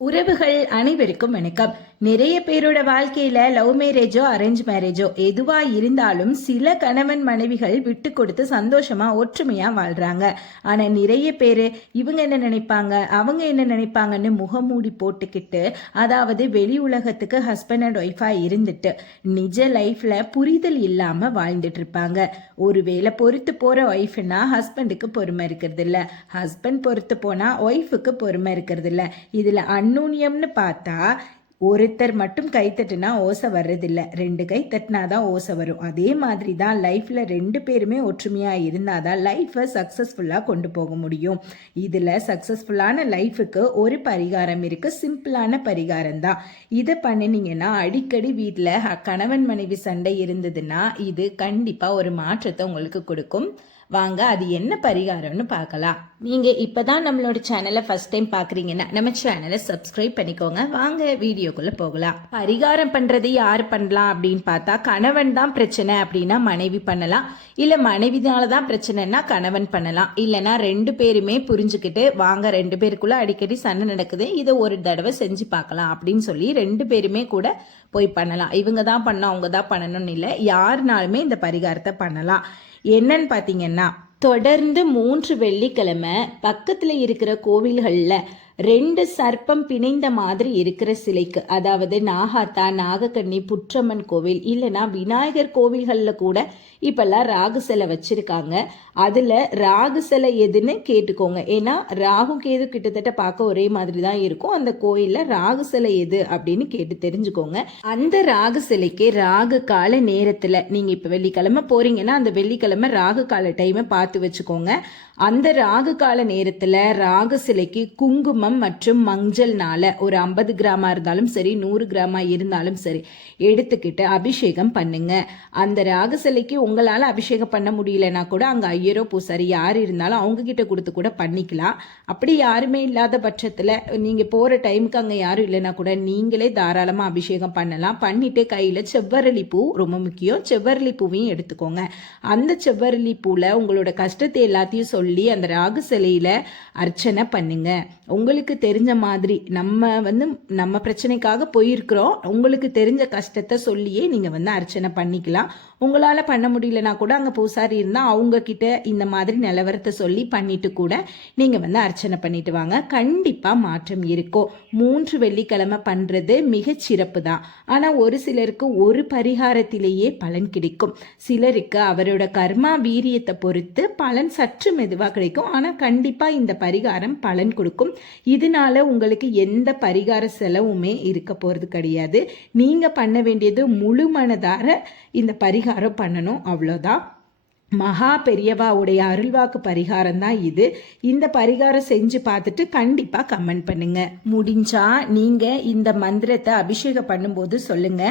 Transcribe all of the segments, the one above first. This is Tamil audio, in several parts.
உறவுகள் அனைவருக்கும் வணக்கம். நிறைய பேரோட வாழ்க்கையில லவ் மேரேஜோ அரேஞ்ச் மேரேஜோ எதுவா இருந்தாலும் சில கணவன் மனைவிகள் விட்டு கொடுத்து சந்தோஷமா ஒற்றுமையா வாழ்றாங்க. ஆனா நிறைய பேர் இவங்க என்ன நினைப்பாங்க? அவங்க என்ன நினைப்பாங்கன்னு முகமூடி போட்டுக்கிட்டு அதாவது வெளி உலகத்துக்கு ஹஸ்பண்ட் அண்ட் ஒய்ஃபா இருந்துட்டு நிஜ லைஃப்ல புரிதல் இல்லாம வாழ்ந்துட்டு இருப்பாங்க. ஒருவேளை பொறுத்து போற ஒய்ஃப்னா ஹஸ்பண்டுக்கு பொறுமை இருக்கிறது இல்ல ஹஸ்பண்ட் பொறுத்து போனா ஒய்ஃபுக்கு பொறுமை இருக்கிறது இல்ல இதுல அந்நூன்யம்னு பார்த்தா ஒருத்தர் மட்டும் கை தட்டுனா ஓசை வர்றதில்ல. ரெண்டு கை தட்டினாதான் ஓசை வரும். அதே மாதிரி தான் லைஃப்பில் ரெண்டு பேருமே ஒற்றுமையாக இருந்தால் தான் லைஃப்பை சக்ஸஸ்ஃபுல்லாக கொண்டு போக முடியும். இதில் சக்ஸஸ்ஃபுல்லான லைஃபுக்கு ஒரு பரிகாரம் இருக்குது சிம்பிளான பரிகாரம் தான். இதை பண்ணினீங்கன்னா அடிக்கடி வீட்டில் கணவன் மனைவி சண்டை இருந்ததுன்னா இது கண்டிப்பாக ஒரு மாற்றத்தை உங்களுக்கு கொடுக்கும். வாங்க அது என்ன பரிகாரம்னு பார்க்கலாம். நீங்க இப்பதான் நம்மளோட சேனலை ஃபர்ஸ்ட் டைம் பாக்குறீங்கன்னா நம்ம சேனலை சப்ஸ்கிரைப் பண்ணிக்கோங்க. வாங்க வீடியோக்குள்ள போகலாம். பரிகாரம் பண்றது யார் பண்ணலாம் அப்படின்னு பார்த்தா கணவன் தான் பிரச்சனை அப்படின்னா மனைவி பண்ணலாம். இல்ல மனைவினால தான் பிரச்சனைனா கணவன் பண்ணலாம். இல்லைன்னா ரெண்டு பேருமே புரிஞ்சுக்கிட்டு வாங்க ரெண்டு பேருக்குள்ள அடிக்கடி சண்டை நடக்குது இதை ஒரு தடவை செஞ்சு பார்க்கலாம் அப்படின்னு சொல்லி ரெண்டு பேருமே கூட போய் பண்ணலாம். இவங்க தான் பண்ணோம் அவங்க தான் பண்ணணும்னு இல்லை யாருனாலுமே இந்த பரிகாரத்தை பண்ணலாம். என்னன்னு பார்த்தீங்கன்னா தொடர்ந்து மூன்று வெள்ளிக்கிழமை பக்கத்தில் இருக்கிற கோவில்களில் ரெண்டு சர்ப்பம் பிணைந்த மாதிரி இருக்கிற சிலைக்கு அதாவது நாகாத்தா நாகக்கண்ணி புற்றம்மன் கோவில் இல்லைன்னா விநாயகர் கோவில்களில் கூட இப்பெல்லாம் ராகு சிலை வச்சிருக்காங்க. அதில் ராகு சிலை எதுன்னு கேட்டுக்கோங்க. ஏன்னா ராகு கேது கிட்டத்தட்ட பார்க்க ஒரே மாதிரி தான் இருக்கும். அந்த கோயிலில் ராகு சிலை எது அப்படின்னு கேட்டு தெரிஞ்சுக்கோங்க. அந்த ராகு சிலைக்கு ராகு கால நேரத்தில் நீங்கள் இப்போ வெள்ளிக்கிழமை போறீங்கன்னா அந்த வெள்ளிக்கிழமை ராகு கால டைமை பார்த்து வச்சுக்கோங்க. அந்த ராகு கால நேரத்தில் ராகு சிலைக்கு குங்குமம் மற்றும் மஞ்சள்னால ஒரு ஐம்பது கிராமா இருந்தாலும் சரி நூறு கிராமா இருந்தாலும் சரி எடுத்துக்கிட்டு அபிஷேகம் பண்ணுங்க. அந்த ராகசிலைக்கு உங்களால் அபிஷேகம் பண்ண முடியலன்னா கூட அங்கே ஐயரோ பூசாரி யார் இருந்தாலும் அவங்க கிட்ட கொடுத்து கூட பண்ணிக்கலாம். அப்படி யாருமே இல்லாத பட்சத்தில் நீங்கள் போகிற டைமுக்கு அங்கே யாரும் இல்லைனா கூட நீங்களே தாராளமாக அபிஷேகம் பண்ணலாம். பண்ணிட்டு கையில் செவ்வரளி பூ ரொம்ப முக்கியம் செவ்வரளி பூவையும் எடுத்துக்கோங்க. அந்த செவ்வரளி பூவில் உங்களோட கஷ்டத்தை எல்லாத்தையும் சொல்லி அந்த ராகு சிலையில் அர்ச்சனை பண்ணுங்க. உங்களுக்கு தெரிஞ்ச மாதிரி நம்ம வந்து நம்ம பிரச்சனைக்காக போயிருக்கிறோம். உங்களுக்கு தெரிஞ்ச கஷ்டத்தை சொல்லியே நீங்கள் வந்து அர்ச்சனை பண்ணிக்கலாம். உங்களால் பண்ண முடியலனா கூட அங்கே பூசாரி இருந்தால் அவங்கக்கிட்ட இந்த மாதிரி நிலவரத்தை சொல்லி பண்ணிட்டு கூட நீங்கள் வந்து அர்ச்சனை பண்ணிட்டு வாங்க. கண்டிப்பாக மாற்றம் இருக்கும். மூன்று வெள்ளிக்கிழமை பண்ணுறது மிகச் சிறப்பு தான். ஆனால் ஒரு சிலருக்கு ஒரு பரிகாரத்திலேயே பலன் கிடைக்கும். சிலருக்கு அவரோட கர்மா வீரியத்தை பொறுத்து பலன் சற்று மெதுவாக கிடைக்கும். ஆனால் கண்டிப்பாக இந்த பரிகாரம் பலன் கொடுக்கும். இதனால உங்களுக்கு எந்த பரிகார செலவுமே இருக்க போகிறது கிடையாது. நீங்கள் பண்ண வேண்டியது முழு மனதார இந்த பரிகாரம் பரிகாரம் பண்ணணும் அவ்வளோதான். மகா பெரியவாவுடைய அருள்வாக்கு பரிகாரம் தான் இது. இந்த பரிகாரம் செஞ்சு பார்த்துட்டு கண்டிப்பாக கமெண்ட் பண்ணுங்க. முடிஞ்சா நீங்கள் இந்த மந்திரத்தை அபிஷேகம் பண்ணும்போது சொல்லுங்க.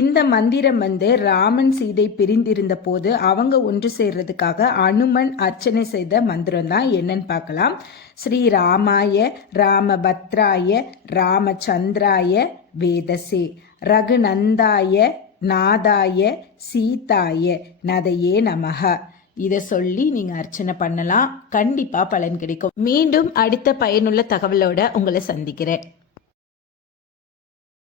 இந்த மந்திரம் வந்து ராமன் சீதை பிரிந்திருந்த போது அவங்க ஒன்று சேர்றதுக்காக அனுமன் அர்ச்சனை செய்த மந்திரம் தான் என்னன்னு பார்க்கலாம். ஸ்ரீ ராமாய ராமபத்ராய ராமச்சந்திராய வேதசே. ரகுநந்தாய நாதாய சீதாய நதையே நமக. இதை சொல்லி நீங்க அர்ச்சனை பண்ணலாம். கண்டிப்பா பலன் கிடைக்கும். மீண்டும் அடுத்த பயனுள்ள தகவலோட உங்களை சந்திக்கிறேன்.